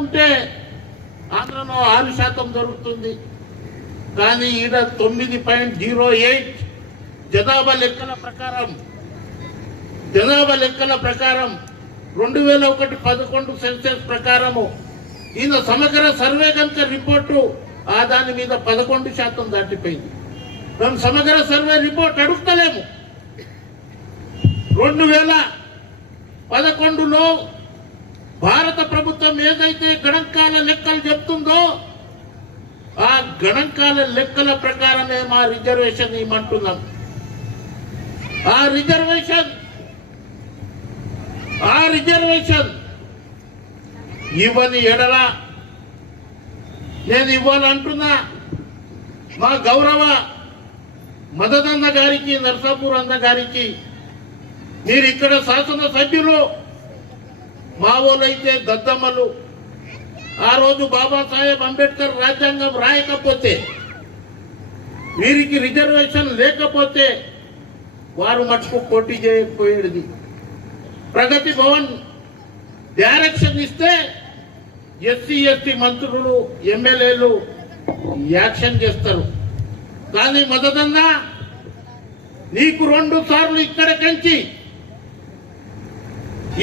ఉంటే ఆంధ్రలో 6% దొరుకుతుంది. కానీ ఈడ 9.08 జనాభా లెక్కల ప్రకారం 2001-11 సెన్సెస్ ప్రకారము ఈయన సమగ్ర సర్వే కనుక రిపోర్టు దాని మీద 11% దాటిపోయింది. మేము సమగ్ర సర్వే రిపోర్ట్ అడుగుతలేము. 2011లో భారత ప్రభుత్వం ఏదైతే గణాంకాల లెక్కలు చెప్తుందో ఆ గణాంకాల లెక్కల ప్రకారమే మా రిజర్వేషన్ ఇవ్వమంటున్నాం. ఆ రిజర్వేషన్ ఇవ్వని ఎడల నేను ఇవ్వాలంటున్నా. మా గౌరవ మదనన్న గారికి, నర్సాపూర్ అన్న గారికి, మీరు ఇక్కడ శాసనసభ్యులు, మా వాళ్ళైతే దద్దమ్మలు. ఆ రోజు బాబాసాహెబ్ అంబేద్కర్ రాజ్యాంగం రాయకపోతే, వీరికి రిజర్వేషన్ లేకపోతే వారు మటుకు పోటీ చేయకపోయేది. ప్రగతి భవన్ డైరెక్షన్ ఇస్తే ఎస్సీ ఎస్టీ మంత్రులు, ఎమ్మెల్యేలు యాక్షన్ చేస్తారు. కానీ మదనన్న నీకు 2 సార్లు ఇక్కడ కంచి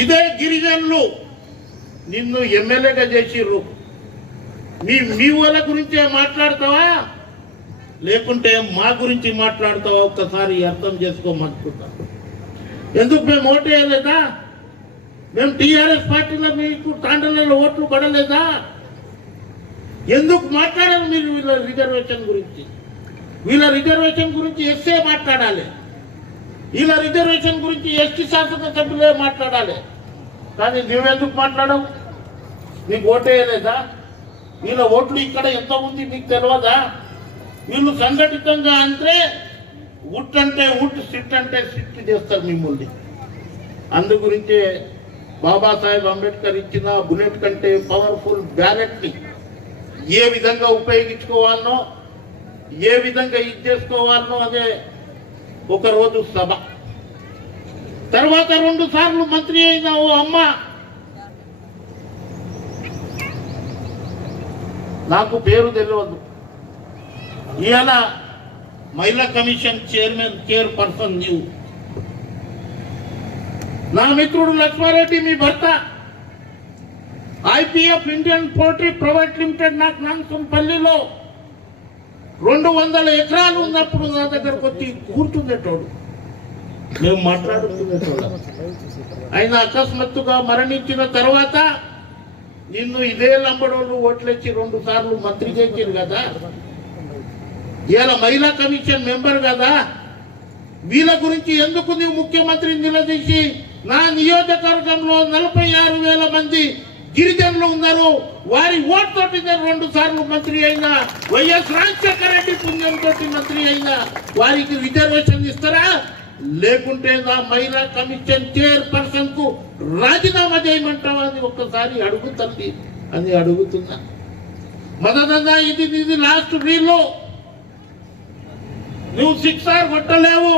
ఇదే గిరిజనులు నిన్ను ఎమ్మెల్యేగా చేసిర్రు. మీ వాళ్ళ గురించే మాట్లాడతావా లేకుంటే మా గురించి మాట్లాడతావా? ఒక్కసారి అర్థం చేసుకోమంటున్నా. ఎందుకు మేము ఓటు వేయలేదా? మేము టీఆర్ఎస్ పార్టీలో మీకు తాండలలో ఓట్లు పడలేదా? ఎందుకు మాట్లాడారు మీరు వీళ్ళ రిజర్వేషన్ గురించి? వీళ్ళ రిజర్వేషన్ గురించి ఎస్ఏ మాట్లాడాలి, వీళ్ళ రిజర్వేషన్ గురించి ఎస్టీ శాసనసభ్యులే మాట్లాడాలి. కానీ నువ్వెందుకు మాట్లాడవు? నీకు ఓటేయలేదా? వీళ్ళ ఓట్లు ఇక్కడ ఎంత ఉంది మీకు తెలియదా? వీళ్ళు సంఘటితంగా అంటే ఉట్ అంటే ఉట్, సిట్ అంటే సిట్ చేస్తారు మిమ్మల్ని. అందు గురించే బాబాసాహెబ్ అంబేద్కర్ ఇచ్చిన బుల్లెట్ కంటే పవర్ఫుల్ బ్యాలెట్ని ఏ విధంగా ఉపయోగించుకోవాలనో, ఏ విధంగా ఇది చేసుకోవాలనో అదే ఒకరోజు సభ. తర్వాత 2 సార్లు మంత్రి అయిన ఓ అమ్మ నాకు పేరు తెలియదు, ఇవాళ మహిళా కమిషన్ చైర్పర్సన్ నీవు. నా మిత్రుడు లక్ష్మారెడ్డి మీ భర్త IPF Indian poultry private limited నాకు నాన్సంపల్లిలో 200 ఎకరాలు ఉన్నప్పుడు నా దగ్గరకు వచ్చి కూర్చుండేటోడు, మేము మాట్లాడుకునేటోళ్ళం. ఆయన అకస్మాత్తుగా మరణించిన తర్వాత నిన్ను ఇదే లంబడోళ్ళు ఓట్లెచ్చి 2 సార్లు మంత్రి చేశారు కదా. ఇలా మహిళా కమిషన్ మెంబర్ కదా. వీళ్ళ గురించి ఎందుకు నువ్వు ముఖ్యమంత్రిని నిలదీసి, నా నియోజకవర్గంలో 46,000 మంది గిరిజనులు ఉన్నారు, వారి ఓటుతోటి నేను 2 సార్లు మంత్రి అయినా, వైఎస్ రాజశేఖర రెడ్డి పుణ్యంతో మంత్రి అయినా వారికి రిజర్వేషన్ ఇస్తారా? లేకుంటే నా మహిళా కమిషన్ చైర్పర్సన్ కు రాజీనామా చేయమంటావా అని ఒక్కసారి అడుగుతుంది అని అడుగుతున్నా. మదనన్న ఇది లాస్ట్ రీల్లో నువ్వు 6 కొట్టలేవు.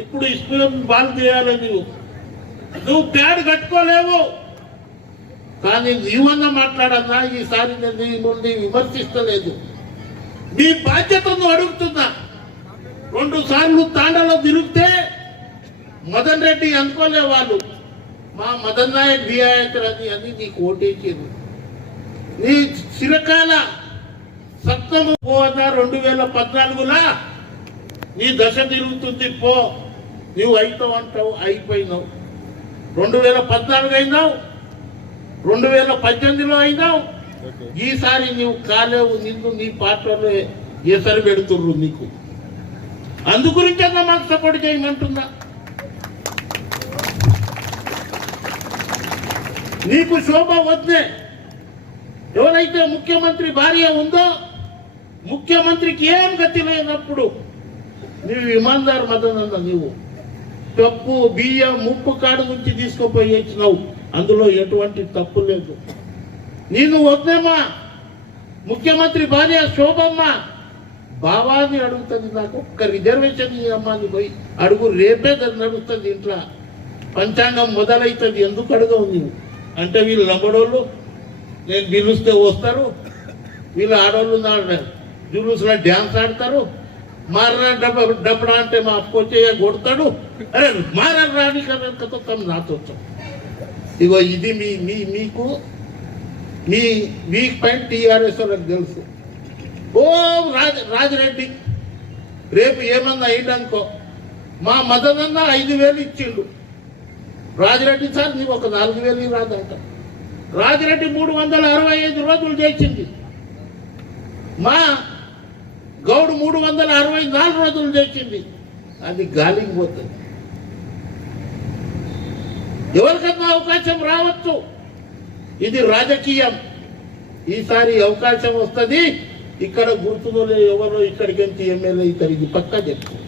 ఇప్పుడు ఇష్టం బాల్ చేయాలి. నువ్వు ప్యాడ్ కట్టుకోలేవు. కానీ నీవన్నా మాట్లాడన్నా. ఈసారి నేను మిమ్మల్ని విమర్శిస్తలేదు, మీ బాధ్యతను అడుగుతున్నా. 2 సార్లు తాండలో తిరిగితే మదన్ రెడ్డి అనుకోలే వాళ్ళు, మా మదన్ నాయక్ విఆయకులు అని నీకు ఓటేసారు. నీ చిరకాల సప్తము పోదా 2014లా నీ దశ తిరుగుతుంది. పో, నువ్వు అవుతావు అంటావు, అయిపోయినావు. 2014 అయినావు, 2018లో అయినావు. ఈసారి నువ్వు కాలేవు. నిన్ను నీ పార్టీలో ఎసరు పెడుతుర్రు నీకు. అందుగురించన్నా మాకు సపోర్ట్ చేయమంటున్నా. నీకు శోభ వద్దే. ఎవరైతే ముఖ్యమంత్రి భార్య ఉందో, ముఖ్యమంత్రికి ఏం గతి లేనప్పుడు నువ్వు ఇమాందార్ మదనన్న, నువ్వు పప్పు బియ్యం ముప్పు కాడు నుంచి తీసుకుపోయి ఇచ్చినావు. అందులో ఎటువంటి తప్పు లేదు. నేను వద్దేమా ముఖ్యమంత్రి భార్య శోభమ్మ బావాని అడుగుతుంది, నాకు ఒక్క రిజర్వేషన్ అమ్మాని పోయి అడుగు, రేపే నడుస్తుంది ఇంట్లో. పంచాంగం మొదలవుతుంది, ఎందుకు అడగవు నీవు అంటే వీళ్ళు లంబడోళ్ళు నేను పిలుస్తే వస్తారు, వీళ్ళు ఆడవాళ్ళు జులూసులో డ్యాన్స్ ఆడతారు, మారరా డబ్బడా అంటే మా అప్పొచ్చయ్య కొడతాడు. అరే మారని రాని కథతో నాతో. ఇగో ఇది మీకు మీ వీక్ పాయింట్ టీఆర్ఎస్ వాళ్ళకి తెలుసు. ఓ రాజిరెడ్డి రేపు ఏమన్నా అయిందనుకో, మా మదనన్న 5,000 ఇచ్చిండు, రాజిరెడ్డి సార్ నీకు ఒక 4,000 రాదంట. రాజిరెడ్డి 365 రోజులు చేసింది, మా గౌడు 364 రోజులు చేసింది. అది గాలికి పోతుంది. ఎవరికన్నా అవకాశం రావచ్చు, ఇది రాజకీయం. ఈసారి అవకాశం వస్తుంది. ఇక్కడ గుర్తులో ఎవరో ఇక్కడికి ఎమ్మెల్యే ఇక్కడికి పక్కా చెప్తారు.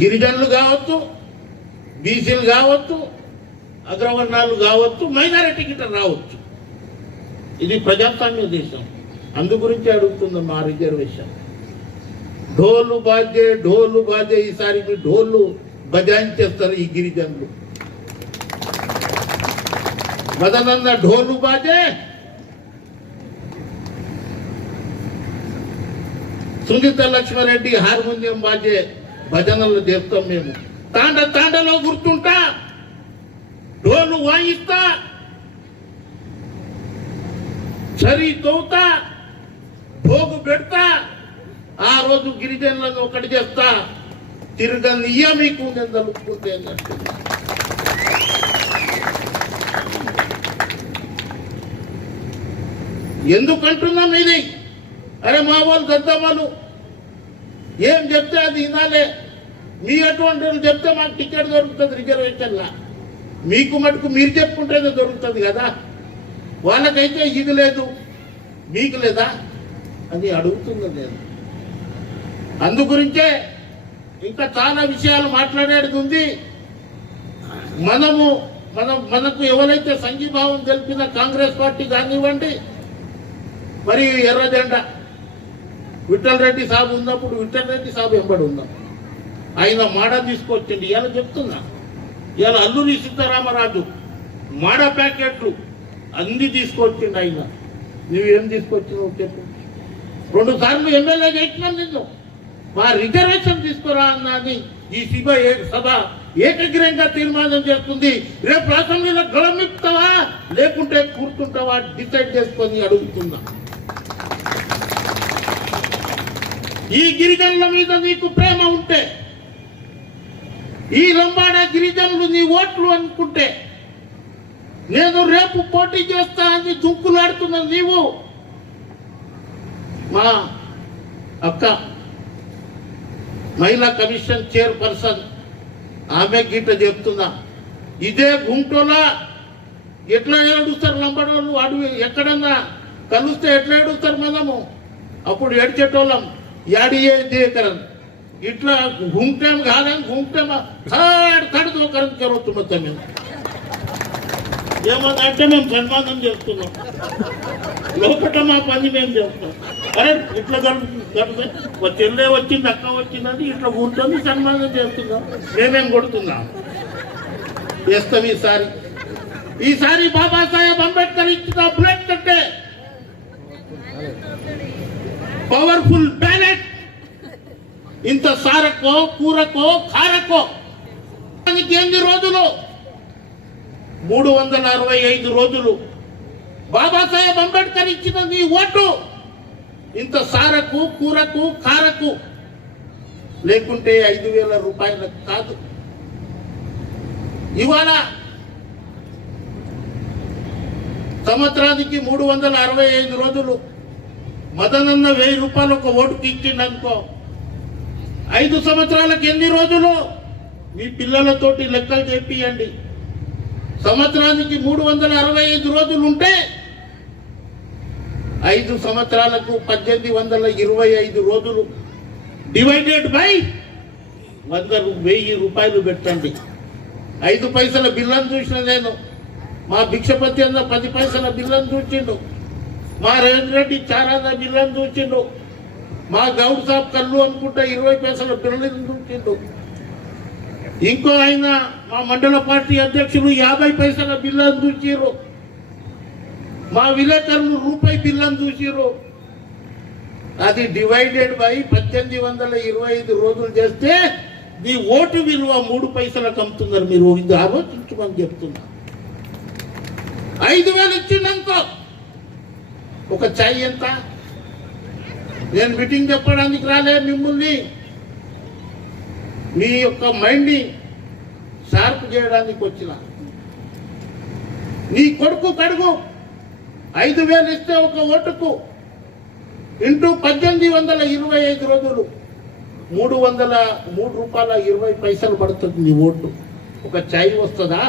గిరిజనులు కావచ్చు, బీసీలు కావచ్చు, అగ్రవర్ణాలు కావచ్చు, మైనారిటీ గిట్ట రావచ్చు. ఇది ప్రజాస్వామ్య దేశం. అందు గురించి అడుగుతుంది మా రిజర్వేషన్. ఢోలు బాజే ఈసారి మీ ఢోలు బజాయించేస్తారు ఈ గిరిజనులు. మదనన్న ఢోలు బాజే, సునీత లక్ష్మారెడ్డి హార్మోనియం బాజే భజనలు చేస్తాం మేము. తాండలో గుర్తుంటా, ఢోలు వాయిస్తా, చరి తోతా, భోగు పెడతా. ఆ రోజు గిరిజనులను ఒకటి చేస్తా, తిరగనియ్య మీకు నేను తలుపుకుంటే అన్నట్టు. ఎందుకంటున్నాం ఇది? అరే మా వాళ్ళు దద్దమ్మలు ఏం చెప్తే అది వినాలే. మీ అటువంటి వాళ్ళు చెప్తే మాకు టికెట్ దొరుకుతుంది రిజర్వేషన్లా. మీకు మటుకు మీరు చెప్పుకుంటేనే దొరుకుతుంది కదా. వాళ్ళకైతే ఇది లేదు, మీకు లేదా అని అడుగుతుంది నేను. అందుగురించే ఇంకా చాలా విషయాలు మాట్లాడేది ఉంది. మనకు ఎవరైతే సంఘీభావం తెలిపిన కాంగ్రెస్ పార్టీ కానివ్వండి, మరి ఎర్ర జెండా విఠల్ రెడ్డి సాబ్ ఉన్నప్పుడు విఠల్ రెడ్డి సాబ్ వెంబడి ఉన్నాం. ఆయన మాడ తీసుకొచ్చింది. ఇలా చెప్తున్నా, ఇలా అల్లూరి సీతారామరాజు మాడ ప్యాకెట్లు అన్ని తీసుకొచ్చిండు ఆయన. నువ్వేం తీసుకొచ్చినావు చెప్పు. 2 సార్లు ఎమ్మెల్యే చేసినాం నిన్ను. మా రిజర్వేషన్ తీసుకురా అన్నది ఈ సభ ఏకగ్రీవంగా తీర్మానం చేస్తుంది. రేపు అసెంబ్లీలో గళమిస్తావా లేకుంటే కూర్చుంటావా డిసైడ్ చేసుకొని అడుగుతున్నా. ఈ గిరిజనుల మీద నీకు ప్రేమ ఉంటే, ఈ లంబాడ గిరిజనులు నీ ఓట్లు అనుకుంటే, నేను రేపు పోటీ చేస్తా అని దుంకులాడుతున్న నీవు మా అక్క మహిళా కమిషన్ చైర్పర్సన్ ఆమె గీట చెప్తున్నా. ఇదే గుంటూరులో ఎట్లా ఏడుస్తారు లంబడోళ్ళు? అడవి ఎక్కడన్నా కలుస్తే ఎట్లా ఏడుస్తారు? మనము అప్పుడు ఏడ్చేటోళ్ళం. యాడియేకరన్ ఇట్లా గుంటేం కాదని గుంటేమ కడుతూ ఒకరికి జరుగుతు మొత్తం. మేము ఏమన్నంటే మేము సన్మానం చేస్తున్నాం, లోపల మా పని మేము చేస్తాం. అరే ఇట్లా గడుపుతుంది, చెల్లె వచ్చింది, అక్క వచ్చిందని ఇట్లా కూర్చొని సన్మానం చేస్తున్నాం. మేమేం కొడుతున్నాం? చేస్తాం. ఈసారి బాబాసాహెబ్ అంబేద్కర్ ఇచ్చిన బుల్లెట్ కంటే పవర్ఫుల్ బ్యాలెట్. ఇంత సారకో కూరకో కారకో ఎన్ని రోజులు? 365 రోజులు బాబాసాహెబ్ అంబేద్కర్ ఇచ్చిన నీ ఓటు ఇంత సారకు కూరకు కారకు లేకుంటే 5,000 రూపాయలకు కాదు. ఇవాళ సంవత్సరానికి 365 రోజులు మదనన్న 1000 రూపాయలు ఒక ఓటుకి ఇచ్చిండనుకో, 5 సంవత్సరాలకు ఎన్ని రోజులు? మీ పిల్లలతోటి లెక్కలు చేపియండి. సంవత్సరానికి 365 రోజులు ఉంటే 5 సంవత్సరాలకు 1825 రోజులు డివైడెడ్ బై 1000 రూపాయలు పెట్టండి. 5 పైసల బిల్లను చూసిన నేను. మా భిక్షపతి అన్న 10 పైసల బిల్లను చూసిండు. మా రేవంత్ రెడ్డి చారాన బిల్లను చూసిండు. మా గౌడ్ సాబ్ కళ్ళు అనుకుంటా 20 పైసల బిల్లను చూసిండు. ఇంకో ఆయన మా మండల పార్టీ అధ్యక్షులు 50 పైసల బిల్లను చూసిర్రు, మా విలేకరులు రూపాయి బిల్లను చూసిర్రు. అది డివైడెడ్ బై 1825 రోజులు చేస్తే నీ ఓటు విలువ 3 పైసలకు అమ్ముతున్నారు. మీరు ఇది ఆలోచించమని చెప్తున్నా. 5000 ఇచ్చిందంత ఒక ఛాయ్ ఎంత? నేను మీటింగ్ చెప్పడానికి రాలే, మిమ్మల్ని మీ యొక్క మైండ్ని షార్ప్ చేయడానికి వచ్చిన. నీ కొడుకు కడుగు 5000 ఇస్తే ఒక ఓటుకు ఇంటూ 1825 రోజులు 303 రూపాయల 20 పైసలు పడుతుంది నీ ఓటు. ఒక ఛాయ్ వస్తుందా?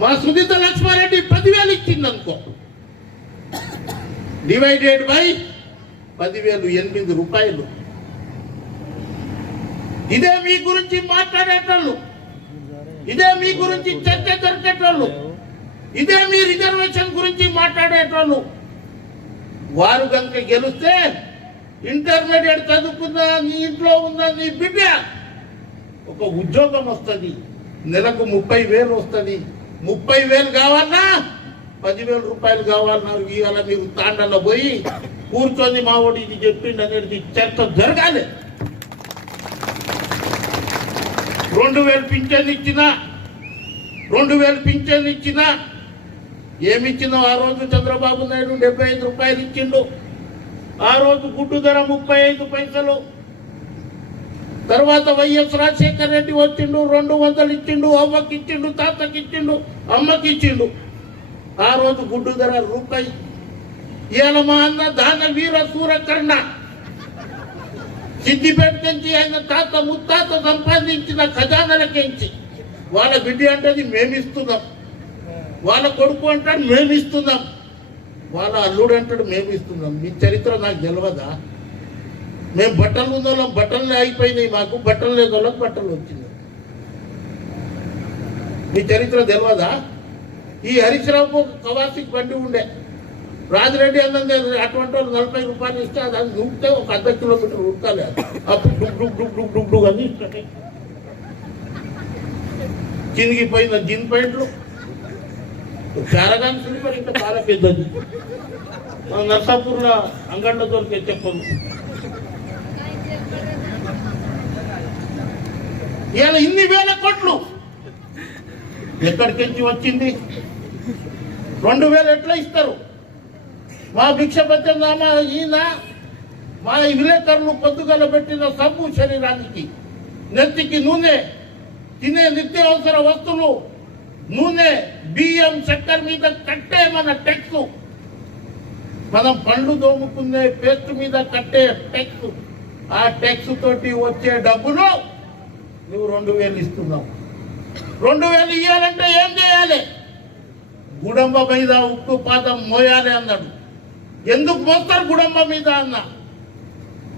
మా సునీత లక్ష్మారెడ్డి 10,000 ఇచ్చింది అనుకో, డివైడెడ్ బై 10,000 8 రూపాయలు. ఇదే మీ గురించి మాట్లాడేటోళ్ళు, ఇదే మీ గురించి చర్చ జరిగేటోళ్ళు, ఇదే మీ రిజర్వేషన్ గురించి మాట్లాడేటోళ్ళు. వారు కనుక గెలిస్తే ఇంటర్మీడియట్ చదువుకున్న నీ ఇంట్లో ఉన్న నీ బిడ్డ ఒక ఉద్యోగం వస్తుంది, నెలకు 30,000 వస్తుంది. 30,000 కావాలన్నా 10,000 రూపాయలు కావాలన్నారు. ఇవాళ మీరు తాండలో పోయి కూర్చొని మా వాడు ఇది చెప్పిండు అనేది చర్చ జరగాలి. 2,000 పింఛన్ ఇచ్చినా, 2,000 పింఛన్ ఇచ్చినా ఏమిచ్చినా ఆ రోజు చంద్రబాబు నాయుడు 75 రూపాయలు ఇచ్చిండు. ఆ రోజు గుడ్డు ధర 35 పైసలు. తర్వాత వైఎస్ రాజశేఖర రెడ్డి వచ్చిండు, 200 ఇచ్చిండు, అవ్వకి ఇచ్చిండు, తాతకి ఇచ్చిండు, అమ్మకి ఇచ్చిండు. ఆ రోజు గుడ్డు ధర రూపాయి. ఇవాళ మా అన్న దాన వీర సూరకర్ణ సిద్దిపేటకెంచి ఆయన తాత ముత్తాత సంపాదించిన ఖజానాలకెంచి వాళ్ళ బిడ్డ అంటది మేమిస్తున్నాం, వాళ్ళ కొడుకు అంటాడు మేమిస్తున్నాం, వాళ్ళ అల్లుడు అంటాడు మేమిస్తున్నాం. మీ చరిత్ర నాకు తెలియదా? మేము బట్టలు ఉన్నోళ్ళం, బట్టలు అయిపోయినాయి, మాకు బట్టలు లేని వాళ్ళకి బట్టలు వచ్చింది. మీ చరిత్ర తెలియదా? ఈ హరీశ్రావుకు కవాసికి బండి ఉండే, రాజిరెడ్డి అన్నది అటువంటి వాళ్ళు 40 రూపాయలు ఇస్తే అది నూపితే ఒక 1/2 కిలోమీటర్ ఉడకాలి. అప్పుడు Duc Duc Duc Duc Duc అని చినిగిపోయిన జిన్ పాయింట్లు చారగాని స్లీపర్ ఇంకా చాలా పెద్దది. నర్సాపూర్లో అంగళ్ళ దొరికే చెప్పను. ఇలా ఇన్ని వేల కోట్లు ఎక్కడికెంచి వచ్చింది? 2,000 ఎట్లా ఇస్తారు? మా భిక్షపత్యనామా ఈయన మా విలేకరులు పొద్దుగల పెట్టిన సబ్బు శరీరానికి, నెత్తికి నూనె, తినే నిత్యావసర వస్తువులు, నూనె, బియ్యం, చక్కెర మీద కట్టే మన ట్యాక్స్, మనం పండ్లు దోముకునే పేస్ట్ మీద కట్టే ట్యాక్స్, ఆ ట్యాక్స్ తోటి వచ్చే డబ్బులు నువ్వు 2,000 ఇస్తున్నావు. 2,000 ఇవ్వాలంటే ఏం చేయాలి? గుడంబ మీద ఉక్కు పాదం మోయాలి అన్నాడు. ఎందుకు మోస్తారు గుడంబ మీద అన్న?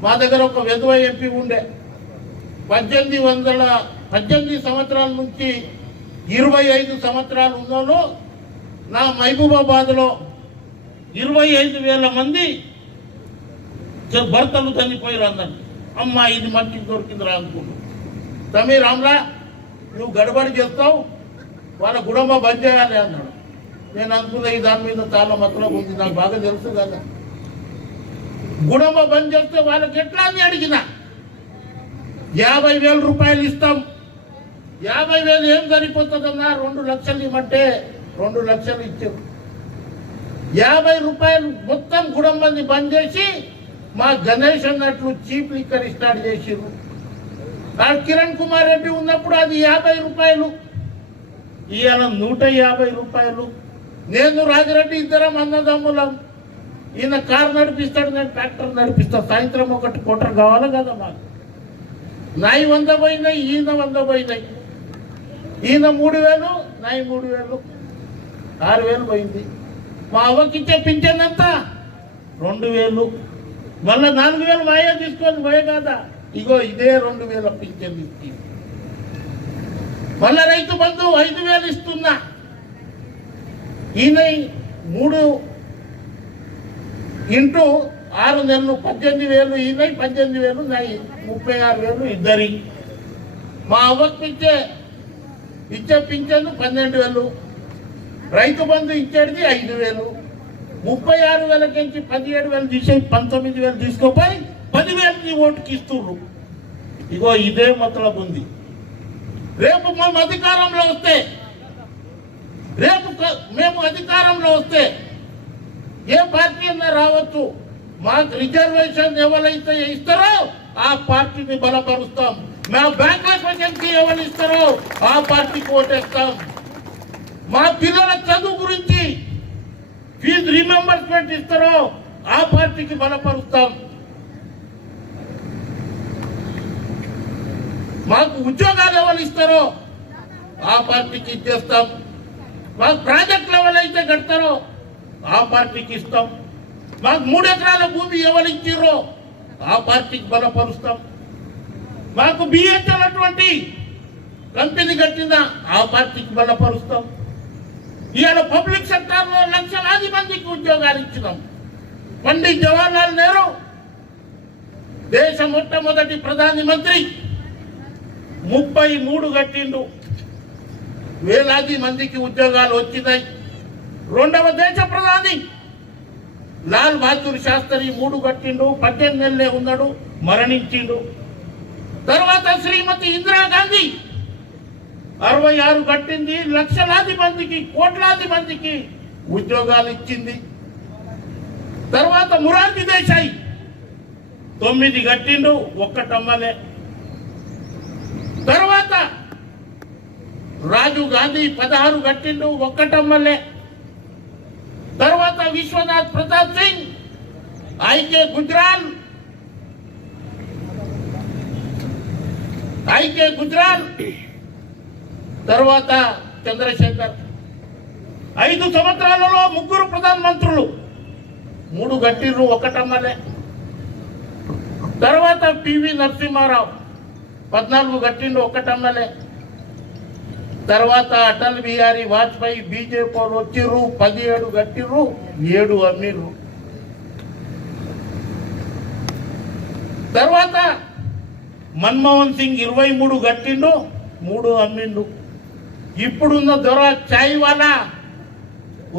మా దగ్గర ఒక వెధవ ఎంపీ ఉండే, 18 సంవత్సరాల నుంచి 25 సంవత్సరాలు ఉన్నాను. నా మహబూబాబాద్లో 25,000 మంది భర్తలు చనిపోయారు అన్నాడు. అమ్మా ఇది మంచికి దొరికిందిరా అనుకున్నాను. తమీ రామ్లా నువ్వు గడబడి చేస్తావు, వాళ్ళ గుడంబ బంద్ చేయాలి అన్నాడు. నేను అనుకున్నా ఈ దాని మీద చాలా మతలం ఉంది, నాకు బాగా తెలుసు కదా. గుడంబ బంద్ చేస్తే వాళ్ళకి ఎట్లా అని అడిగిన, 50,000 రూపాయలు ఇస్తాం. 50,000 ఏం సరిపోతుందన్నా? 2 లక్షలు ఇవ్వమంటే 2 లక్షలు ఇచ్చారు. 50 రూపాయలు మొత్తం గుడంబంది బంద్ చేసి మా గణేష్ అన్నట్లు చీప్ లిక్కర్ స్టార్ట్ చేసిర్రు. కిరణ్ కుమార్ రెడ్డి ఉన్నప్పుడు అది 50 రూపాయలు, ఇవాళ 150 రూపాయలు. నేను రాజిరెడ్డి ఇద్దరం అన్నదమ్ములం. ఈయన కారు నడిపిస్తాడు, నేను ట్రాక్టర్ నడిపిస్తాను. సాయంత్రం 1 కోటర్ కావాలి కదా మాకు. నాయి 100 పోయినాయి, ఈయన 100 పోయినాయి. ఈయన 3,000, నాయి 3,000, 6,000 పోయింది. మా అవ్వకిచ్చే పింఛన్ ఎంత? 2,000. మళ్ళీ 4,000 మాయే తీసుకొని పోయే కదా. ఇగో ఇదే 2,000 పింఛన్ ఇచ్చి మళ్ళా రైతు బంధు 5,000 ఇస్తున్నా. ఈయన 3 ఇంటూ 6 నెలలు 18,000 ఇవి 18,000 నాయి 36,000 ఇద్దరి. మా అవ్వకి ఇచ్చే పింఛను 12,000, రైతు బంధు ఇచ్చేది 5,000, 36,000 నుంచి 17,000 తీసే 19,000 తీసుకోపోయి 10,000 ఓటుకి ఇస్తున్నారు. ఇగో ఇదే మతలబు ఉంది. రేపు మేము అధికారంలో వస్తే ఏ పార్టీ అయినా రావచ్చు, మాకు రిజర్వేషన్ ఎవరైతే ఇస్తారో ఆ పార్టీని బలపరుస్తాం. మా బ్యాక్లాస్ వేకెన్సీ ఎవరు ఇస్తారో ఆ పార్టీకి ఓటేస్తాం. మా పిల్లల చదువు గురించి ఫీజు రీమెంబర్స్మెంట్ ఇస్తారో ఆ పార్టీకి బలపరుస్తాం. మాకు ఉద్యోగాలు ఎవరు ఇస్తారో ఆ పార్టీకి ఇచ్చేస్తాం. మాకు ప్రాజెక్టులు ఎవరైతే కడతారో ఆ పార్టీకి ఇస్తాం. మాకు 3 ఎకరాల భూమి ఎవరు ఇచ్చారో ఆ పార్టీకి బలపరుస్తాం. మాకు బిహెచ్ఎల్ అటువంటి కంపెనీ కట్టిందా ఆ పార్టీకి బలపరుస్తాం. ఇవాళ పబ్లిక్ సెక్టార్లో లక్షలాది మందికి ఉద్యోగాలు ఇచ్చినాం. పండిత్ జవహర్లాల్ నెహ్రూ దేశ మొట్టమొదటి ప్రధాని మంత్రి 33 కట్టిండు, వేలాది మందికి ఉద్యోగాలు వచ్చినాయి. రెండవ దేశ ప్రధాని లాల్ బహదూర్ శాస్త్రి 3 కట్టిండు, 18 నెలలే ఉన్నాడు, మరణించిండు. తర్వాత శ్రీమతి ఇందిరాగాంధీ 66 కట్టింది, లక్షలాది మందికి కోట్లాది మందికి ఉద్యోగాలు ఇచ్చింది. తర్వాత మొరార్జీ దేశాయ్ 9 కట్టిండు, ఒక్కటమ్మలే. తర్వాత రాజీవ్ గాంధీ 16 కట్టిండు, ఒక్కటమ్మలే. తర్వాత విశ్వనాథ్ ప్రతాప్ సింగ్, ఐకే గుజరాల్, తర్వాత చంద్రశేఖర్. 5 సంవత్సరాలలో 3 ప్రధానమంత్రులు 3 కట్టిర్రు, ఒక్కటమ్మలే. తర్వాత పివి నరసింహారావు 14 కట్టిండు, ఒక్కటమ్మలే. తర్వాత అటల్ బిహారీ వాజ్పేయి బీజేపీ వాళ్ళు వచ్చిర్రు, 17 కట్టిర్రు, 7 అమ్మిర్రు. తర్వాత మన్మోహన్ సింగ్ 23 కట్టిండు, 3 అమ్మిండు. ఇప్పుడున్న దొర చాయ్ వాలా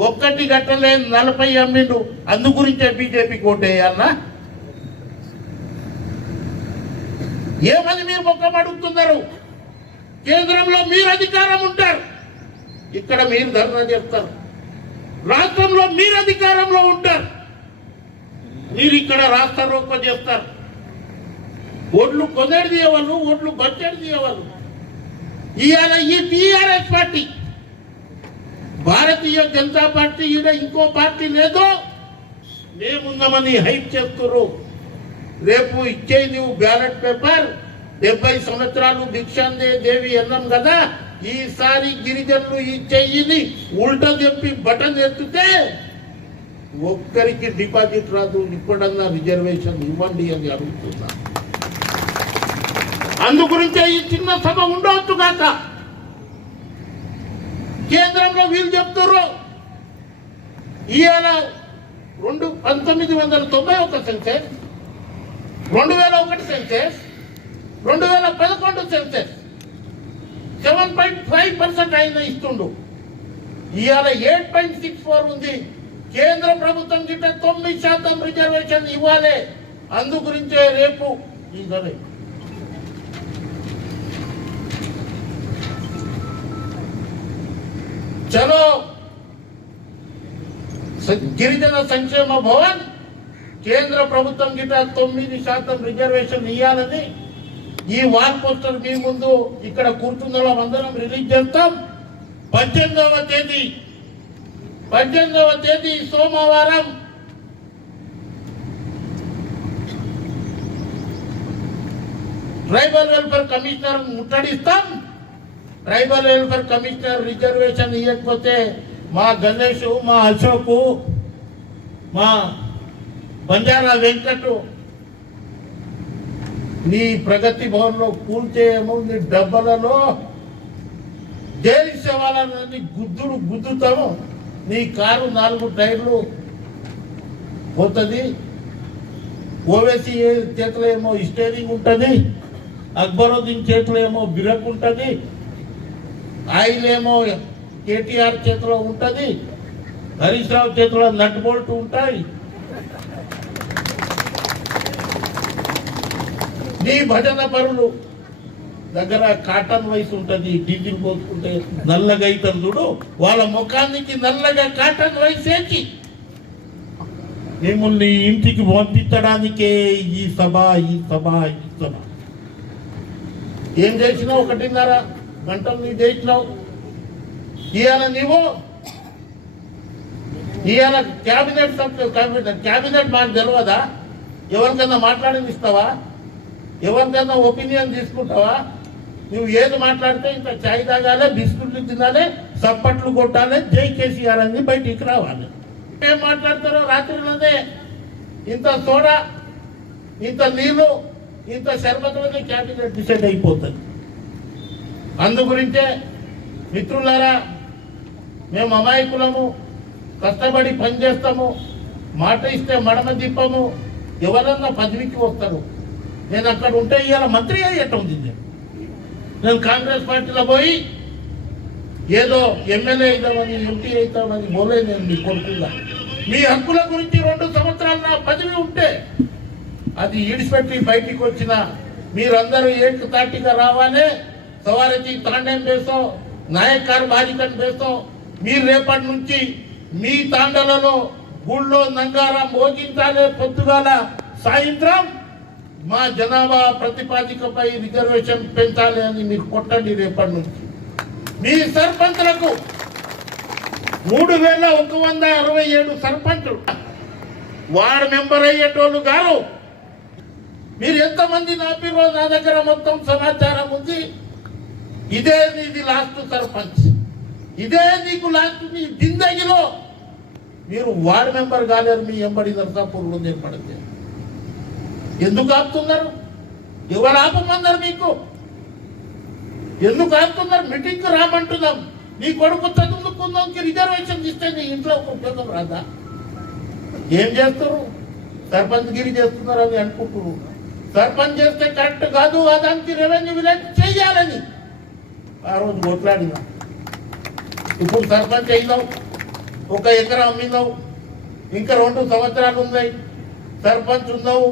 1 కట్టలే, 40 అమ్మిండు. అందు గురించే బీజేపీకి ఓటేయాలన్నా? ఏమని మీరు మొక్కం అడుగుతున్నారు? కేంద్రంలో మీరు అధికారం ఉంటారు, ఇక్కడ మీరు ధర్నా చేస్తారు. రాష్ట్రంలో మీరు అధికారంలో ఉంటారు, మీరు ఇక్కడ రాష్ట్ర రోకో చేస్తారు. ఓట్లు కొనేది తీయవాళ్ళు, ఓట్లు బడ్జెట్ తీయవాళ్ళు. ఇవాళ ఈ TRS party, Bharatiya Janata party, ఈడ ఇంకో పార్టీ లేదు, మేమున్నామని హైప్ చేస్తున్నారు. రేపు ఇచ్చే నువ్వు బ్యాలెట్ పేపర్ 70 సంవత్సరాలు భిక్షాందే దేవి అన్నాం కదా, ఈసారి గిరిజనులు ఈ చెయ్యిని ఉల్టా చెప్పి బటన్ ఎత్తితే ఒక్కరికి డిపాజిట్ రాదు. ఇప్పుడన్నా రిజర్వేషన్ ఇవ్వండి అని అడుగుతున్నా. అందుగురించే ఈ చిన్న సభ ఉండవచ్చు కాక. కేంద్రంలో వీళ్ళు చెప్తారు ఇవాళ 1991 సెన్సెస్, 2001 సెన్సెస్, 2011 సెన్సెస్ 7.5% అయినా ఇస్తుండు. ఇవాళ 8.64 ఉంది. కేంద్ర ప్రభుత్వం గిట్ట 9% రిజర్వేషన్ ఇవ్వాలి. అందు గురించే రేపు చలో గిరిజన సంక్షేమ భవన్ కేంద్ర ప్రభుత్వం గిట్ట 9% రిజర్వేషన్ ఇవ్వాలని ఈ వాల్ పోస్టర్ మీ ముందు ఇక్కడ కూర్చున్న అందరం రిలీజ్ చేస్తాం. 18వ తేదీ సోమవారం ట్రైబల్ వెల్ఫేర్ కమిషనర్ ముట్టడిస్తాం. ట్రైబల్ వెల్ఫేర్ కమిషనర్ రిజర్వేషన్ ఇవ్వకపోతే మా గణేష్, మా అశోకు, మా బంజారా వెంకట్ నీ ప్రగతి భవన్లో కూల్చేయము, నీ డబ్బలలో జైలు సేవాలని గుద్దుతాము. నీ కారు 4 టైర్లు పోతుంది. ఓవైసీ చేతిలో ఏమో స్టీరింగ్ ఉంటుంది, అక్బరుద్దీన్ చేతిలో ఏమో బిరక్ ఉంటుంది, ఆయిల్ ఏమో కేటీఆర్ చేతిలో ఉంటుంది, హరీష్ రావు చేతిలో నట్ బోల్ట్ ఉంటాయి. నీ భజన పరులు దగ్గర కాటన్ వైస్ ఉంటుంది, డీజిల్ పోసుకుంటే నల్లగా అవుతారు చూడు, వాళ్ళ ముఖానికి నల్లగా కాటన్ వైస్ వేసి మిమ్మల్ని ఇంటికి పంపించడానికే ఈ సభ. ఏం చేసినావు? 1.5 గంటలు నీవు చేసినావు. ఇవాళ క్యాబినెట్ మాకు తెలియదా? ఎవరికైనా మాట్లాడనిస్తావా? ఎవరికైనా ఒపీనియన్ తీసుకుంటావా? నువ్వు ఏది మాట్లాడితే ఇంత చాయ్ తాగాలి, బిస్కుట్లు తినాలి, సప్పట్లు కొట్టాలి, జై కేసీఆర్ అని బయటికి రావాలి. ఏం మాట్లాడతారో రాత్రిలోనే ఇంత సోడా, ఇంత నీళ్ళు, ఇంత శర్బతులనే క్యాబినెట్ డిసైడ్ అయిపోతుంది. అందు గురించే మిత్రులారా, మేము అమాయకులము, కష్టపడి పనిచేస్తాము, మాట ఇస్తే మడమ తిప్పము. ఎవరన్నా పదవికి వస్తారు. నేను అక్కడ ఉంటే ఇవాళ మంత్రి అయ్యేట్టుంది. నేను కాంగ్రెస్ పార్టీలో పోయి ఏదో ఎమ్మెల్యే అవుతామని, ఎంపీ అవుతామని పోలే. నేను మీ కొడుకుగా మీ హక్కుల గురించి 2 సంవత్సరాలు నా పదవి ఉంటే అది ఈడిచిపెట్టి బయటికి వచ్చిన మీరందరూ ఏకతాటిగా రావాలే. సవారికి తాండేం వేస్తాం, నాయకారు బాలికను వేస్తాం. మీరు రేపటి నుంచి మీ తాండలలో గుళ్ళో నంగారం మోగించాలి. పొద్దుగాల సాయంత్రం మా జనాభా ప్రతిపాదికపై రిజర్వేషన్ పెంచాలి అని మీరు కొట్టండి. రేపటి నుంచి మీ సర్పంచులకు 3167 సర్పంచులు వార్డు మెంబర్ అయ్యేటోళ్ళు గారు. మీరు ఎంతమంది నాపిరో నా దగ్గర మొత్తం సమాచారం ఉంది. ఇదే నీది లాస్ట్ సర్పంచ్, ఇదే నీకు లాస్ట్. మీ జిందగీలో మీరు వార్డు మెంబర్ కాలేరు. మీ ఎంబడి నరసాపూర్లో ఏర్పడితే ఎందుకు ఆపుతున్నారు? ఎవరు ఆపమన్నారు? మీకు ఎందుకు ఆపుతున్నారు? మీటింగ్కి రామంటున్నాం. నీ కొడుకు చదువుకుందానికి రిజర్వేషన్ ఇస్తే నీ ఇంట్లో ఒక ఉద్యోగం రాదా? ఏం చేస్తారు? సర్పంచ్ గిరి చేస్తున్నారు అని అనుకుంటున్నారు. సర్పంచ్ చేస్తే కరెక్ట్ కాదు, దానికి రెవెన్యూ విలేజ్ చేయాలని ఆ రోజు కొట్లాడినా. ఇప్పుడు సర్పంచ్ అయినావు, 1 ఎకరా అమ్మినావు, ఇంకా 2 సంవత్సరాలు ఉన్నాయి. సర్పంచ్ ఉన్నావు,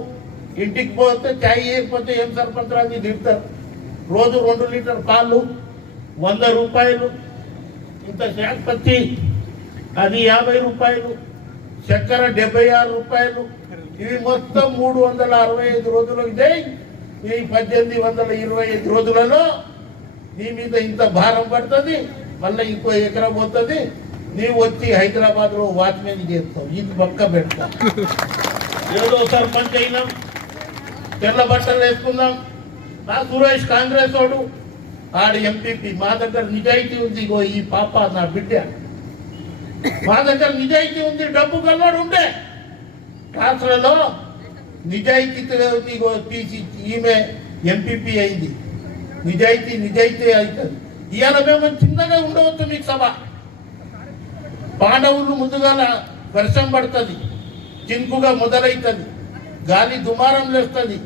ఇంటికి పోతే చాయ్ వేయకపోతే ఏం సర్పంచ్ రాని తిడతారు. రోజు 2 లీటర్ పాలు 100 రూపాయలు, ఇంత శాఖపత్తి అది 50 రూపాయలు, చక్కెర 76 రూపాయలు. ఇవి మొత్తం 365 రోజులు. ఇదే ఈ 1825 రోజులలో నీ మీద ఇంత భారం పడుతుంది. మళ్ళీ ఇంకో ఎకరా పోతుంది. నీవు వచ్చి హైదరాబాద్లో వాచ్మెన్ చేస్తావు. ఇది పక్క పెడతా. ఏదో సర్పంచ్ అయినాం, తెల్ల బట్టలు వేసుకుందాం. నా సురేష్ కాంగ్రెస్ వాడు, ఆడు ఎంపీపీ. మా దగ్గర నిజాయితీ ఉంది. ఇగో ఈ పాప నా బిడ్డ, మా దగ్గర నిజాయితీ ఉంది. డబ్బు కల్లాడు ఉండే క్లాసులలో నిజాయితీ తీసి ఈమె ఎంపీపీ అయింది. నిజాయితీ అవుతుంది. ఇవాళ మేము చిన్నగా ఉండవచ్చు. మీకు సభ పాండవులు ముందుగాల వర్షం పడుతుంది, చినుకుగా మొదలవుతుంది, గాలి దుమారం లేస్తుంది,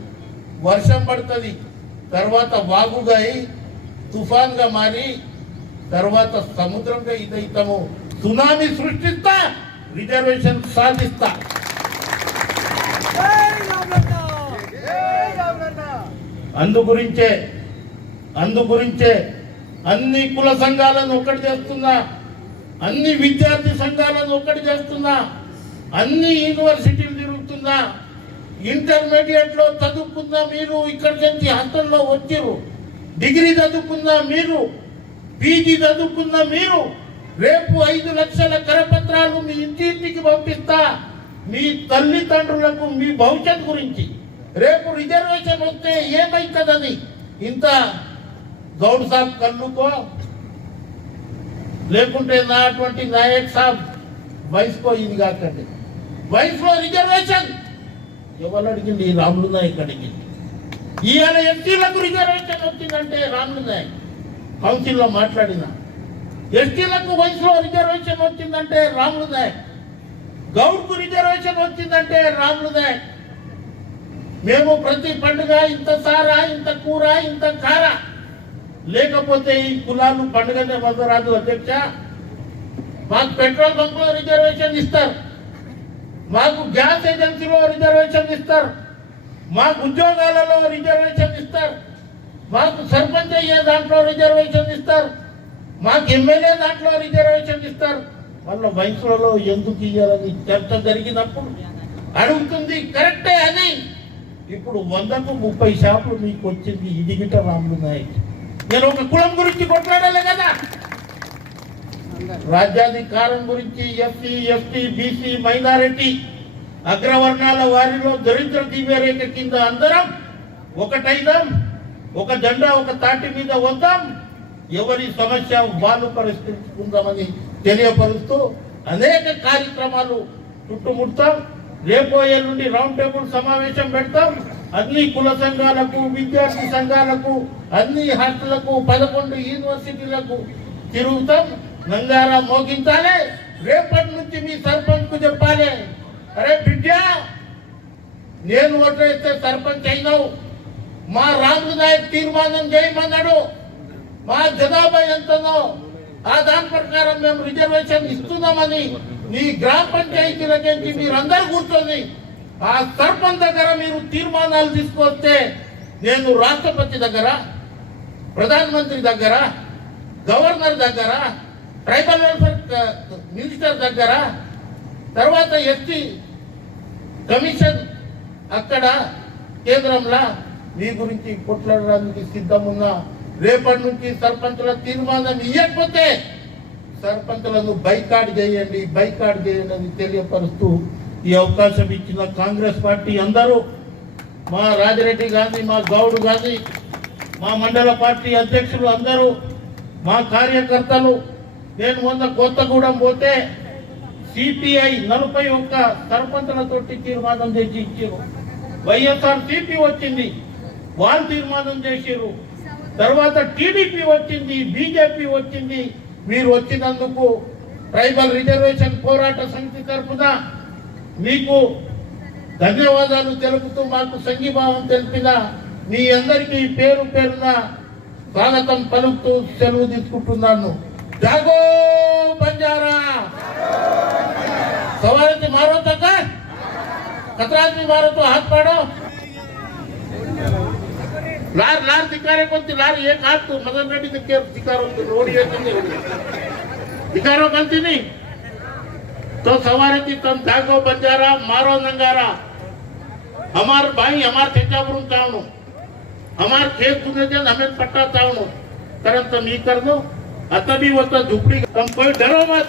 వర్షం పడుతుంది, తర్వాత వాగుగా అయి తుఫాన్గా మారి తర్వాత సముద్రంగా ఇదైతాము. Tsunami సృష్టిస్తా, reservation సాధిస్తా. అందుగురించే అన్ని కుల సంఘాలను ఒక్కటి చేస్తున్నా, అన్ని విద్యార్థి సంఘాలను ఒక్కటి చేస్తున్నా, అన్ని యూనివర్సిటీలు తిరుగుతున్నా. ఇంటర్మీడియట్లో చదువుకున్న మీరు, ఇక్కడి నుంచి హాస్టల్లో వచ్చారు, డిగ్రీ చదువుకున్న మీరు, పీజీ చదువుకున్న మీరు, రేపు 5 లక్షల కరపత్రాలు మీ ఇంటింటికి పంపిస్తా. మీ తల్లిదండ్రులకు మీ భవిష్యత్ గురించి రేపు రిజర్వేషన్ వస్తే ఏమవుతుందని ఇంత గౌడ్ సాబ్ కళ్ళుకో, లేకుంటే నాటువంటి నాయక్ సాబ్ వయసుకో. ఇది కాకండి, వయసులో రిజర్వేషన్ ఎవరు అడిగింది? రాములు నాయక్ అడిగింది. ఇవాళ ఎస్టీలకు రిజర్వేషన్ వచ్చిందంటే రాములు నాయక్ కౌన్సిల్లో మాట్లాడిన. ఎస్టీలకు వయసులో రిజర్వేషన్ వచ్చిందంటే రాములు నాయక్. గౌడ్కు రిజర్వేషన్ వచ్చిందంటే రాములు నాయక్. మేము ప్రతి పండుగ ఇంత సారా, ఇంత కూర, ఇంత కార, లేకపోతే ఈ కులాలు పండుగనే వదరాదు అధ్యక్ష. మాకు పెట్రోల్ బంక్ లో రిజర్వేషన్ ఇస్తారు, మాకు గ్యాస్ ఏజెన్సీలో రిజర్వేషన్ ఇస్తారు, మాకు ఉద్యోగాలలో రిజర్వేషన్ ఇస్తారు, మాకు సర్పంచ్ అయ్యే దాంట్లో రిజర్వేషన్ ఇస్తారు, మాకు ఎమ్మెల్యే దాంట్లో రిజర్వేషన్ ఇస్తారు. వాళ్ళ వయసులలో ఎందుకు ఇయ్యాలని చర్చ జరిగినప్పుడు అడుగుతుంది కరెక్టే అని. ఇప్పుడు 100కు 30 షాపులు మీకు వచ్చింది. ఇది గిట రాములు నాయక్. నేను ఒక కులం గురించి కొట్లాడాలి కదా, రాజ్యాధికారం గురించి, ఎస్సీ, ఎస్టీ, బీసీ, మైనారిటీ, అగ్రవర్ణాల వారిలో దరిద్ర దివ్యరేఖ కింద అందరం ఒకటైదాం, ఒక జెండా ఒక తాటి మీద వద్దాం, ఎవరి సమస్య వాళ్ళు పరిష్కరించుకుందామని తెలియపరుస్తూ అనేక కార్యక్రమాలు చుట్టుముడతాం. రేపో ఎల్లుండి రౌండ్ టేబుల్ సమావేశం పెడతాం. అన్ని కుల సంఘాలకు, విద్యార్థి సంఘాలకు, అన్ని హాస్టళ్లకు, 11 యూనివర్సిటీలకు తిరుగుతాం. నంగారా మోగించాలి. రేపటి నుంచి మీ సర్పంచ్ కు చెప్పాలి, అరే బిడ్డ, నేను ఓటేస్తే సర్పంచ్ అయినావు, మా రాములు నాయక్ తీర్మానం చేయమన్నాడు, మా జనాభా ఎంతనో ఆ దాని ప్రకారం మేము రిజర్వేషన్ ఇస్తున్నామని నీ గ్రామ పంచాయతీలకి మీరందరూ కూర్చొని ఆ సర్పంచ్ దగ్గర మీరు తీర్మానాలు తీసుకొస్తే నేను రాష్ట్రపతి దగ్గర, ప్రధానమంత్రి దగ్గర, గవర్నర్ దగ్గర, ట్రైబల్ వెల్ఫేర్ మినిస్టర్ దగ్గర, తర్వాత ఎస్టీ కమిషన్ అక్కడ కేంద్రంలో మీ గురించి కొట్లాడడానికి సిద్ధమున్నా. రేపటి నుంచి సర్పంచుల తీర్మానం ఇవ్వకపోతే సర్పంచులను బైకాట్ చేయండి అని తెలియపరుస్తూ ఈ అవకాశం ఇచ్చిన కాంగ్రెస్ పార్టీ అందరూ, మా రాజిరెడ్డి గాంధీ, మా గౌడ్ గాంధీ, మా మండల పార్టీ అధ్యక్షులు అందరూ, మా కార్యకర్తలు. నేను మొన్న కొత్తగూడెం పోతే సిపిఐ 41 సర్పంచులతోటి తీర్మానం చేసి ఇచ్చారు. వైఎస్ఆర్ సిపి వచ్చింది, వాళ్ళు తీర్మానం చేశారు. తర్వాత టీడీపీ వచ్చింది, బీజేపీ వచ్చింది. మీరు వచ్చినందుకు ట్రైబల్ రిజర్వేషన్ పోరాట సమితి తరఫున మీకు ధన్యవాదాలు తెలుపుతూ మాకు సంఘీభావం తెలిపిన మీ అందరికీ పేరు పేరున స్వాగతం పలుకుతూ సెలవు తీసుకుంటున్నాను. जागो बंजारा, सवारी मारो तो कर, कतराजी मारो तो हाथ पाड़ो. लार लार दिकारे कोणती लार एक हात तू मदन रेड्डी दिकारो रोडी दिकारो गलती नहीं तो सवारी की तुम जागो बंजारा मारो नंगारा. हमार भाई हमार ठेकावरून चावणो, हमार खेत तुझे जन हमें पट्टा चावणो कारण तुम ही कर दो. आता भी होता झुपड़ी, तुम कोई डरो मत.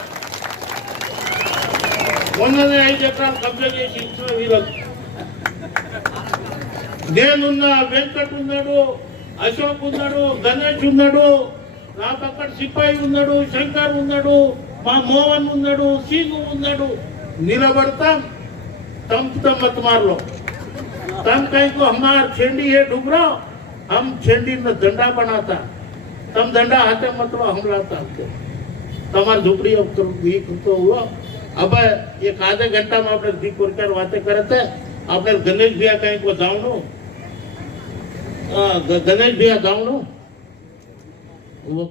उन्होंने 5 ఎకరాలు కబ్జా చేసి ఇచ్చిన వీళ్ళకు నేనున్నా, వెంకట్ ఉన్నాడు, అశోక్ ఉన్నాడు, గణేష్ ఉన్నాడు, నా పక్కన సిపాయి ఉన్నాడు, శంకర్ ఉన్నాడు, మా మోహన్ ఉన్నాడు, సీను ఉన్నాడు. నిలబడతాం, चंपता मत मार लो. तम कहीं को हमार छेंडी है डुबरा, हम छेंडी में दंडा बनाता, तम दंडा हाथे मत लो, हम लाता तमार झुपड़ी अब तो हुआ. अब एक आधे घंटा में अपने दी कुरकर बातें करते. अपने गणेश भैया कहीं को जाऊनो, गणेश भैया जाऊनो वो